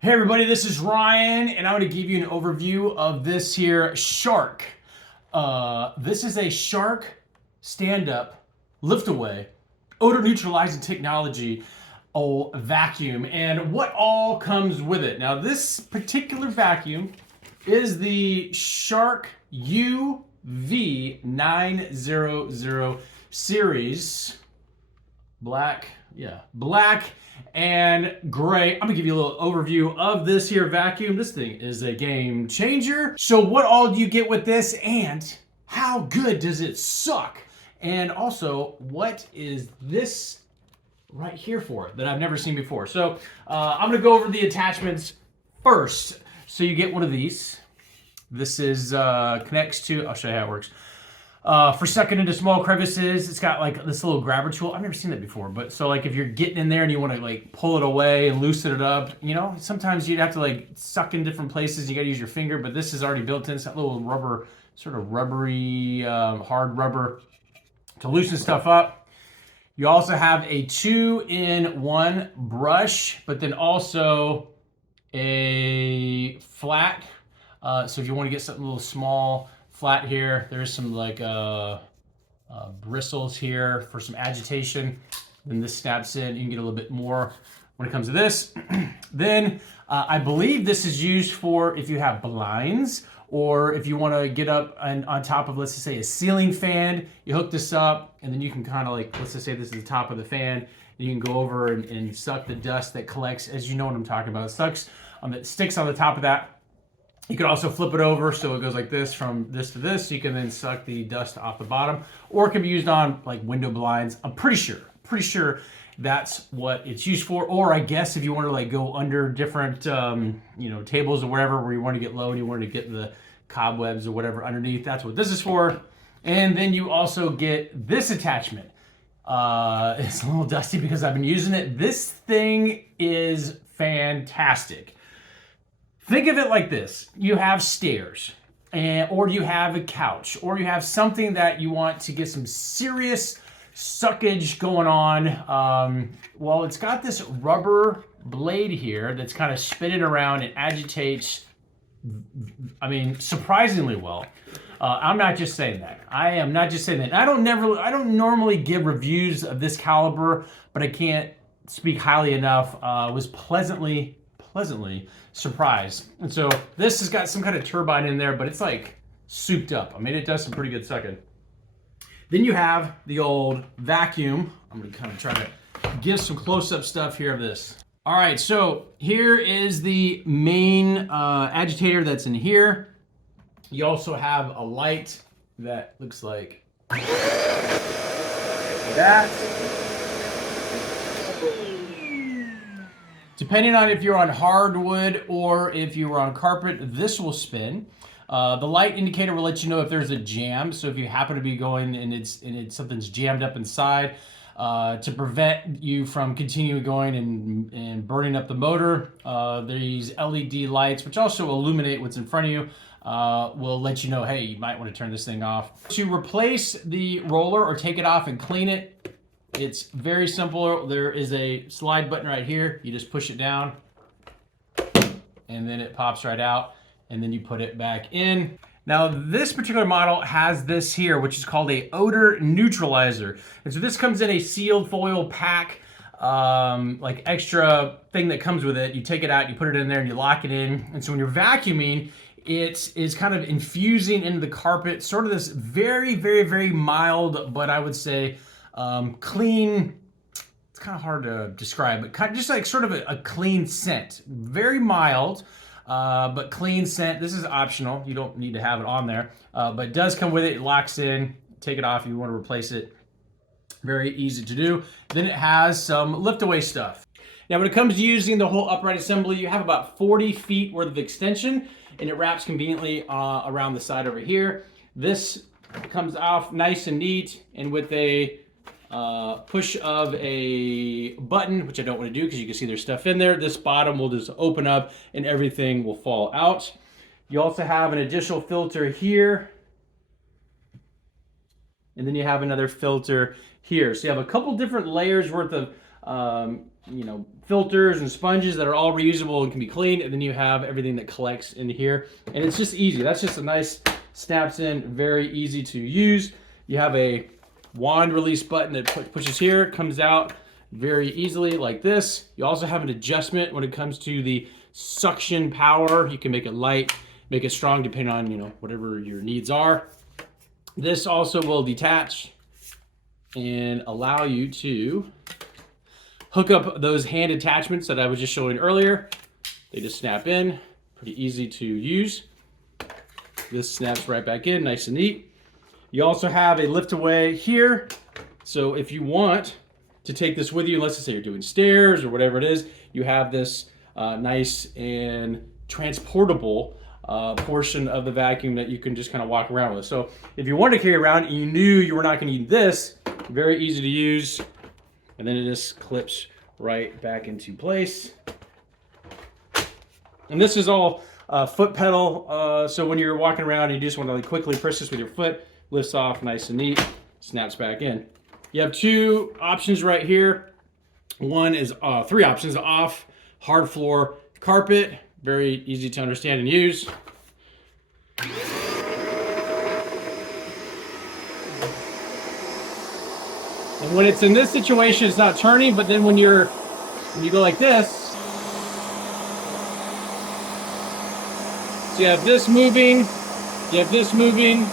Hey everybody, this is Ryan, and I'm going to give you an overview of this here Shark. This is a Shark stand-up, lift-away, odor-neutralizing technology, vacuum, and what all comes with it. Now, this particular vacuum is the Shark UV900 series. Black and gray. I'm gonna give you a little overview of this here vacuum. This thing is a game changer. So what all do you get with this, and how good does it suck? And also, what is this right here for that I've never seen before? So I'm gonna go over the attachments first. So you get one of these. This is connects to, I'll show you how it works. For sucking into small crevices, it's got like this little grabber tool. I've never seen that before, but so like if you're getting in there and you want to like pull it away and loosen it up, you know, sometimes you'd have to like suck in different places. You got to use your finger, but this is already built in. It's got little rubber, sort of rubbery, hard rubber to loosen stuff up. You also have a 2-in-1 brush, but then also a flat. So if you want to get something a little small, flat here, there's some like bristles here for some agitation. Then this snaps in. You can get a little bit more when it comes to this. Then I believe this is used for if you have blinds, or if you want to get up on top of, let's just say, a ceiling fan. You hook this up, and then you can kind of like, let's just say this is the top of the fan, and you can go over and suck the dust that collects, as you know what I'm talking about. It sucks on the sticks on the top of that. You can also flip it over so it goes like this, from this to this. So you can then suck the dust off the bottom, or it can be used on like window blinds. I'm pretty sure that's what it's used for. Or I guess if you want to like go under different, tables or wherever where you want to get low and you want to get the cobwebs or whatever underneath, that's what this is for. And then you also get this attachment. It's a little dusty because I've been using it. This thing is fantastic. Think of it like this. You have stairs, or you have a couch, or you have something that you want to get some serious suckage going on. Well, it's got this rubber blade here that's kind of spinning around and agitates, surprisingly well. I'm not just saying that. I am not just saying that. I don't normally give reviews of this caliber, but I can't speak highly enough. Was pleasantly surprised. And so this has got some kind of turbine in there, but it's like souped up. I mean, it does some pretty good sucking. Then you have the old vacuum. I'm gonna kind of try to give some close-up stuff here of this. All right, so here is the main agitator that's in here. You also have a light that looks like that. Depending on if you're on hardwood or if you are on carpet, this will spin. The light indicator will let you know if there's a jam. So if you happen to be going and something's jammed up inside, to prevent you from continuing going and burning up the motor, these LED lights, which also illuminate what's in front of you, will let you know, hey, you might want to turn this thing off. To replace the roller or take it off and clean it, it's very simple. There is a slide button right here. You just push it down and then it pops right out, and then you put it back in. Now this particular model has this here, which is called a odor neutralizer. And so this comes in a sealed foil pack, like extra thing that comes with it. You take it out, you put it in there, and you lock it in. And so when you're vacuuming, it is kind of infusing into the carpet, sort of this very, very, very mild, but I would say clean. It's kind of hard to describe, but kind of just like sort of a clean scent. Very mild, but clean scent. This is optional. You don't need to have it on there, but it does come with it. It locks in. Take it off if you want to replace it. Very easy to do. Then it has some lift away stuff. Now when it comes to using the whole upright assembly, you have about 40 feet worth of extension, and it wraps conveniently around the side over here. This comes off nice and neat, and with a push of a button, which I don't want to do because you can see there's stuff in there, this bottom will just open up and everything will fall out. You also have an additional filter here, and then you have another filter here. So you have a couple different layers worth of filters and sponges that are all reusable and can be cleaned, and then you have everything that collects in here. And it's just easy. That's just a nice, snaps in, very easy to use. You have a wand release button that pushes here, comes out very easily like this. You also have an adjustment when it comes to the suction power. You can make it light, make it strong, depending on, you know, whatever your needs are. This also will detach and allow you to hook up those hand attachments that I was just showing earlier. They just snap in, pretty easy to use. This snaps right back in, nice and neat. You also have a lift away here. So if you want to take this with you, let's just say you're doing stairs or whatever it is, you have this nice and transportable portion of the vacuum that you can just kind of walk around with. So if you wanted to carry around and you knew you were not going to need this, very easy to use. And then it just clips right back into place. And this is all foot pedal. So when you're walking around and you just want to like quickly press this with your foot, lifts off nice and neat, snaps back in. You have two options right here. One is three options: off, hard floor, carpet. Very easy to understand and use. And when it's in this situation, it's not turning, but then when you go like this, so you have this moving, you have this moving.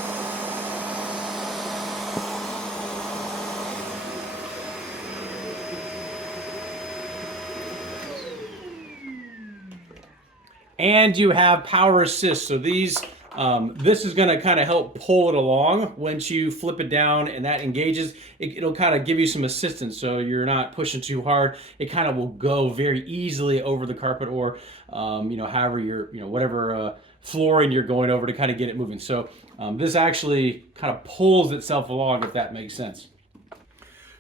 And you have power assist. So these, this is gonna kind of help pull it along. Once you flip it down and that engages, it'll kind of give you some assistance. So you're not pushing too hard. It kind of will go very easily over the carpet or, you know, however whatever flooring you're going over to kind of get it moving. So this actually kind of pulls itself along, if that makes sense.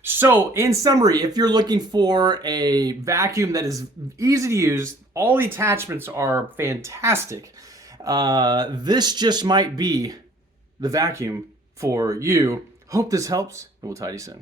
So in summary, if you're looking for a vacuum that is easy to use, all the attachments are fantastic, this just might be the vacuum for you. Hope this helps, and we'll talk to you soon.